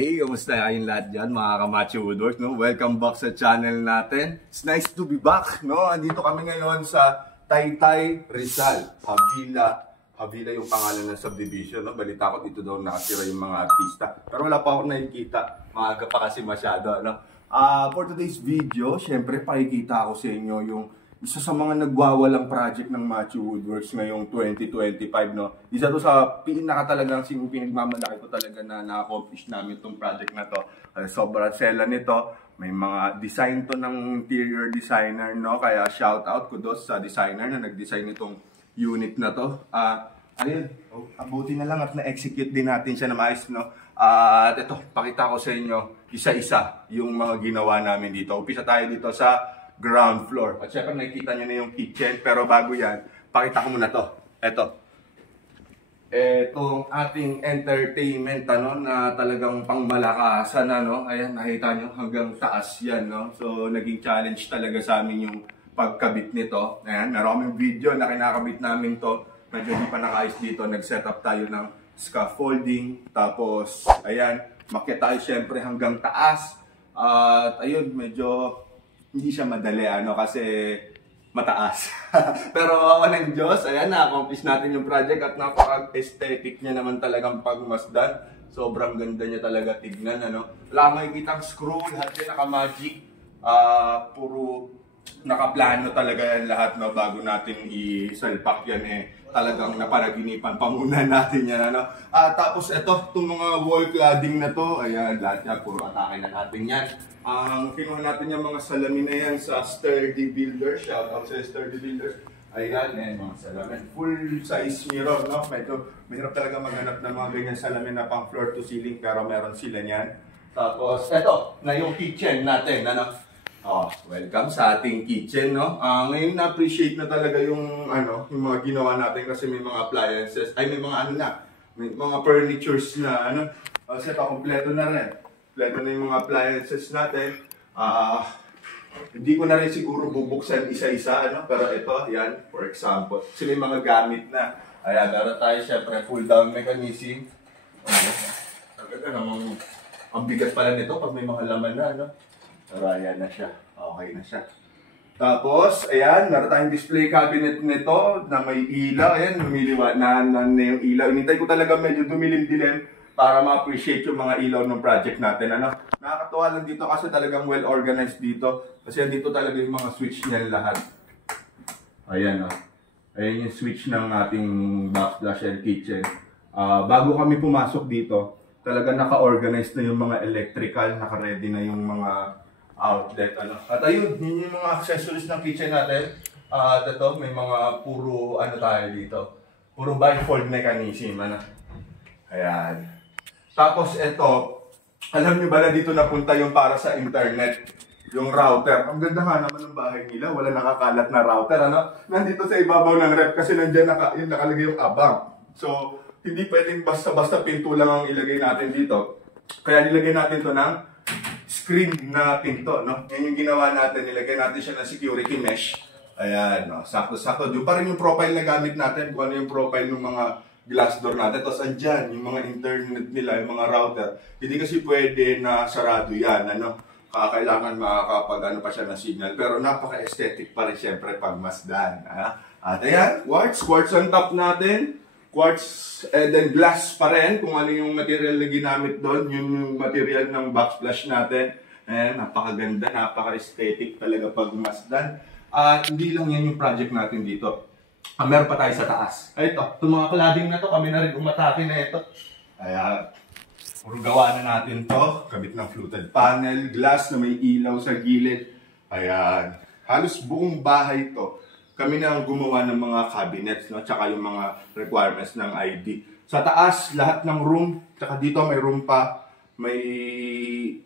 Hey, kamusta kayong lahat dyan, mga Kamacho Woodwork, no? Welcome back sa channel natin. It's nice to be back, no? Andito kami ngayon sa Taytay, Rizal, Havila yung pangalan ng subdivision, no? Balita ko dito daw nakatira yung mga artista. Pero wala pa ako nakikita. Maaga pa kasi masyado, no? For today's video, syempre pakikita ko sa inyo yung isa sa mga nagwawalang project ng Macho Woodworks ngayong 2025, no? Isa to sa pinaka talagang pinagmamalaki ko talaga na na-accomplish namin itong project na to. Sobrang sela nito. May mga design to ng interior designer, no? Kaya shout out kudos sa designer na nag-design itong unit na to. Ayun, abuti na lang at na-execute din natin siya na maayos, no? At ito, pakita ko sa inyo isa-isa yung mga ginawa namin dito. Umpisa tayo dito sa ground floor. At syempre nakikita nyo na yung kitchen. Pero bago yan, pakita ko muna to. Itong ating entertainment, ano, na talagang pangmalakasan, ano. Ayan, nakita nyo hanggang taas yan, no. So, naging challenge talaga sa amin yung pagkabit nito. Ayan, meron kaming video na kinakabit namin to. Medyo di pa nakaayos dito. Nag-set up tayo ng scaffolding. Tapos, ayan, makyat tayo syempre hanggang taas. At ayun, medyo hindi siya madali, ano, kasi mataas. Pero awa ng Diyos, ayan, na-accomplish natin yung project at napaka-aesthetic niya naman talagang pagmasdan. Sobrang ganda niya talaga tignan, ano. Wala kang makikitang screw, lahat yan naka-magic. Puro nakaplano talaga yan lahat, no, bago natin isalpak yan, talagang naparaginipan pa muna natin yan, ano. Tapos ito, itong mga wall cladding na to, ayan, lahat yan, puro atake na natin yan. Kinuha natin yung mga salamin na yan sa Sturdy Builders. Shout out sa Sturdy Builders. Ayan, mga salamin. Full size mirror, no? Medyo mahirap talaga maghanap ng mga ganyan salamin na pang floor to ceiling, pero meron sila niyan. Tapos, eto, na yung kitchen natin, ano? Welcome sa ating kitchen, no? Ngayon na-appreciate na talaga yung, ano, yung mga ginawa natin kasi may mga appliances, ay may mga ano na, may mga furnitures na, ano, kasi kompleto na rin. Kompleto na yung mga appliances natin. Hindi ko na rin siguro bubuksan isa-isa, ano, pero ito, yan, for example, sila yung mga gamit na. Ayan, meron tayo syempre full down mechanism. Ang bigat pala nito pag may mga laman na, ano. Pero ayan na siya. Okay na siya. Tapos, ayan, meron tayong display cabinet nito na may ilaw. Ayan, lumiliwa na yung ilaw. Inintay ko talaga medyo dumilim-dilim para ma-appreciate yung mga ilaw ng project natin. Ano? Nakakatuwa lang dito kasi talagang well-organized dito. Kasi dito talaga yung mga switch niyan lahat. Ayan, ayan yung switch ng ating backsplash and kitchen. Bago kami pumasok dito, talaga naka-organize na yung mga electrical, naka-ready na yung mga outlet, ano. At ayun, yun yung mga accessories ng kitchen natin. At ito, may mga puro, ano tayo dito, puro bifold mechanism, ano. Ayan. Tapos ito, alam nyo ba na dito napunta yung para sa internet, yung router. Ang ganda nga naman ng bahay nila, wala nakakalat na router, ano. Nandito sa ibabaw ng rep kasi nandiyan nakalagay yung abang. So, hindi pwedeng basta-basta pinto lang ang ilagay natin dito. Kaya nilagay natin to ng screen na pinto, no? Yan yung ginawa natin, nilagay natin siya ng security mesh. Ayan, no? Sakto-sakto. Yung pa rin yung profile na gamit natin, kung ano yung profile ng mga glass door natin. Tapos andyan, yung mga internet nila, yung mga router. Hindi kasi pwede na sarado yan, ano? Kailangan makakapag ano pa siya ng signal. Pero napaka-aesthetic pa rin siyempre pag masdan. At ayan, quartz on top natin. Quartz, then glass pa rin, kung ano yung material na ginamit doon, yung material ng backsplash natin. Ayan, napakaganda, napaka-aesthetic talaga pag masdan. At hindi lang yan yung project natin dito. Meron pa tayo sa taas. Ito, itong mga cladding na to, kami na rin umatake na ito. Ayan, puro gawa na natin to. Kabit ng fluted panel, glass na may ilaw sa gilid. Ayan, halos buong bahay to. Kami na ang gumawa ng mga cabinets, no? Tsaka yung mga requirements ng ID. Sa taas, lahat ng room, tsaka dito may room pa, may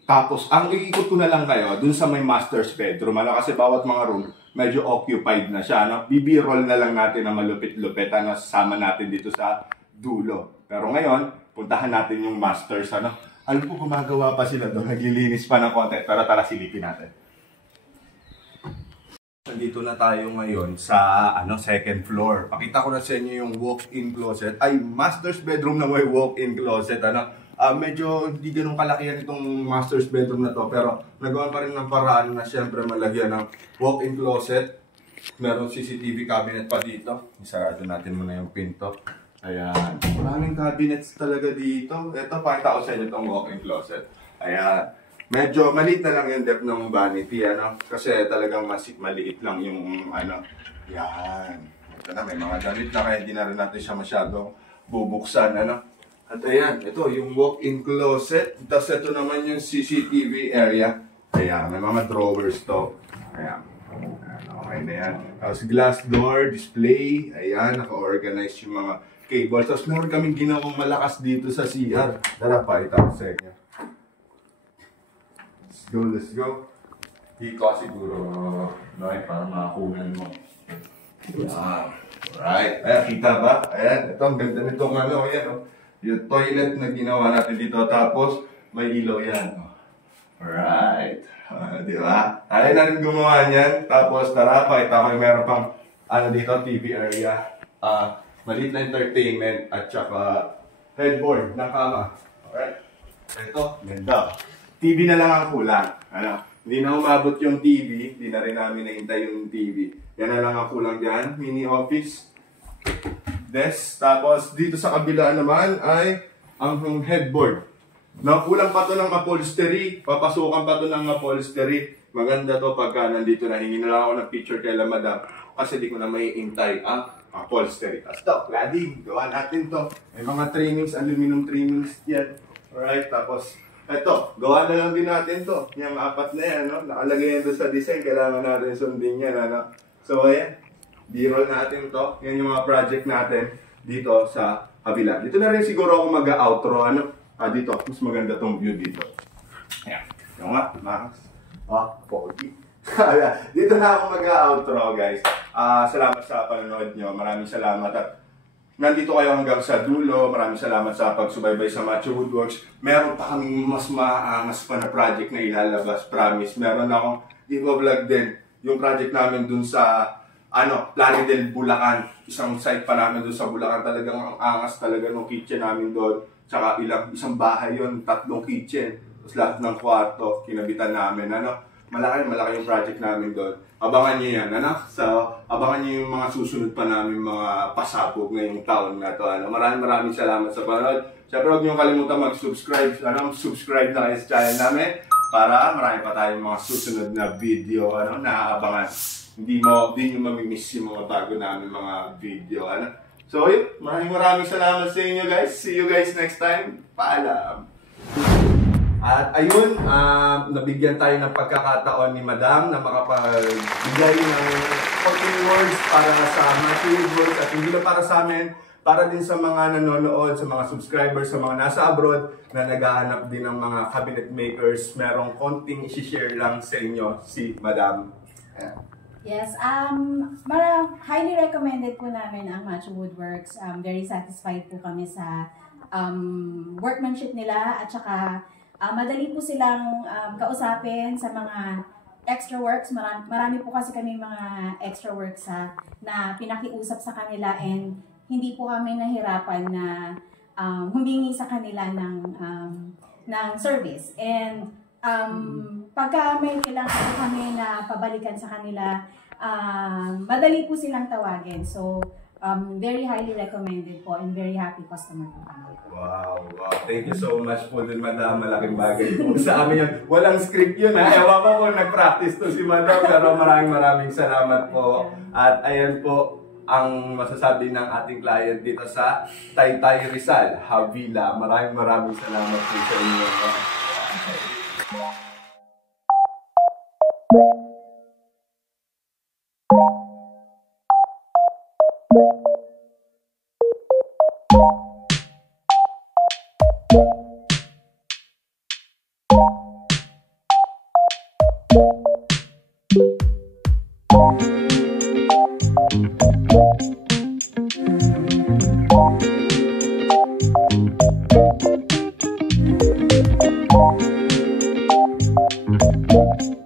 tapos. Ang iikot ko na lang kayo, dun sa may master's bedroom, ano? Kasi bawat mga room, medyo occupied na siya, no? BB-roll na lang natin na malupit-lupit, ano? Sasama natin dito sa dulo. Pero ngayon, puntahan natin yung masters, ano? Alam ko gumagawa pa sila doon, naglilinis pa ng konti, pero tara silipin natin. Nandito na tayo ngayon sa second floor. Pakita ko na sa inyo yung walk-in closet. Ay, master's bedroom na may walk-in closet. Medyo hindi ganun kalakihan itong master's bedroom na to, pero nagawa pa rin ng paraan na siyempre malagyan ng walk-in closet. Meron CCTV cabinet pa dito. Isarado natin muna yung pinto. Ayan. Maraming cabinets talaga dito. Ito, pakita ko sa inyo itong walk-in closet. Ayan. Medyo maliit na lang yung depth ng vanity, ano? Kasi talagang maliit lang yung, ano. Yan. Ito na, may mga damit na kaya hindi na rin natin siya masyadong bubuksan, ano. At ayan, ito yung walk-in closet. Tapos ito naman yung CCTV area. Ayan, may mga drawers to. Ayan. Okay na yan. Tapos glass door, display. Ayan, naka-organize yung mga cables. Tapos meron kaming ginawang malakas dito sa CR. Tara, pakita ko sa inyo. Let's go. Hiko siguro. Okay, para makakunan mo. Ayan. Alright. Ayan, kita ba? Ayan, ito ang ganda nitong ano. Ayan, oh. Yung toilet na ginawa natin dito. Tapos, may ilaw yan. Alright. Di ba? Tayo na rin gumawa niyan. Tapos, tara, pakita ko yung meron pang ano dito, TV area. Maliit na entertainment at saka headboard ng kama. Alright. Ito, ganda. TV na lang ang kulang. Ano? Hindi na umabot yung TV. Hindi na rin namin nahintay yung TV. Yan na lang ang kulang dyan. Mini office. Desk. Tapos, dito sa kabila naman ay ang headboard. Kulang pa to ng upholstery. Papasukan pa to ng upholstery. Maganda to pagka nandito na. Hingi na lang ako ng picture kay La Madam. Kasi di ko na may intay ang upholstery. Tapos to, cladding. Gawa natin to. May mga trimmings, aluminum trimmings yan. Alright, tapos eto, gawa na lang din natin to. Yung apat na yan, no? Nakalagay yan doon sa design. Kailangan natin sundin yan, ano? So, ayan. B-roll natin to. Yan yung mga project natin dito sa kabila. Dito na rin siguro ako mag-outro, ano? Dito. Mas maganda tong view dito. Ayan. Yung nga, Max. Pogi. Dito na ako mag-outro, guys. Salamat sa panonood nyo. Maraming salamat at nandito kayo hanggang sa dulo. Maraming salamat sa pagsubaybay sa Macho Woodworks. Meron pa kaming mas maangas pa na project na ilalabas, promise. Meron akong i-vlog din yung project namin dun sa Plaridel, Bulacan. Isang site pa namin dun sa Bulacan. Talagang ang angas talaga ng kitchen namin doon. Tsaka isang bahay yun, 3 kitchen. Tapos lahat ng kwarto, kinabitan namin. Malaki yung project namin doon. Abangan nyo yan, So, abangan nyo yung mga susunod pa namin mga pasabog ngayong taon na to. Maraming salamat sa panonood. Siyempre, huwag nyo kalimutan mag-subscribe. Subscribe na kayo sa channel namin para marami pa tayong mga susunod na video na abangan. Hindi nyo mamimiss yung mga bago namin mga video. So, yun. Maraming salamat sa inyo, guys. See you guys next time. Paalam. At ayun, nabigyan tayo ng pagkakataon ni Madam na makapagbigay ng konting words para sa Macho Woodworks at hindi lang para sa amin, para din sa mga nanonood, sa mga subscribers, sa mga nasa abroad na naghahanap din ng mga cabinet makers. Merong konting isi-share lang sa inyo si Madam. Yes, highly recommended po namin ang Macho Woodworks. Very satisfied po kami sa workmanship nila at saka madali po silang kausapin sa mga extra works. Marami po kasi kami mga extra works na pinakiusap sa kanila and hindi po kami nahirapan na humingi sa kanila ng service. And pagka may kailangan po kami na pabalikan sa kanila, madali po silang tawagin. So, very highly recommended po and very happy customer po kami. Wow. Thank you so much po din, Madam. Malaking bagay po sa amin yun. Walang script yun, Ewan ko kung nag-practice to si Madam, pero maraming salamat po. At ayan po ang masasabi ng ating client dito sa Taytay Rizal, Havila. Maraming salamat po sa inyo. Thank you.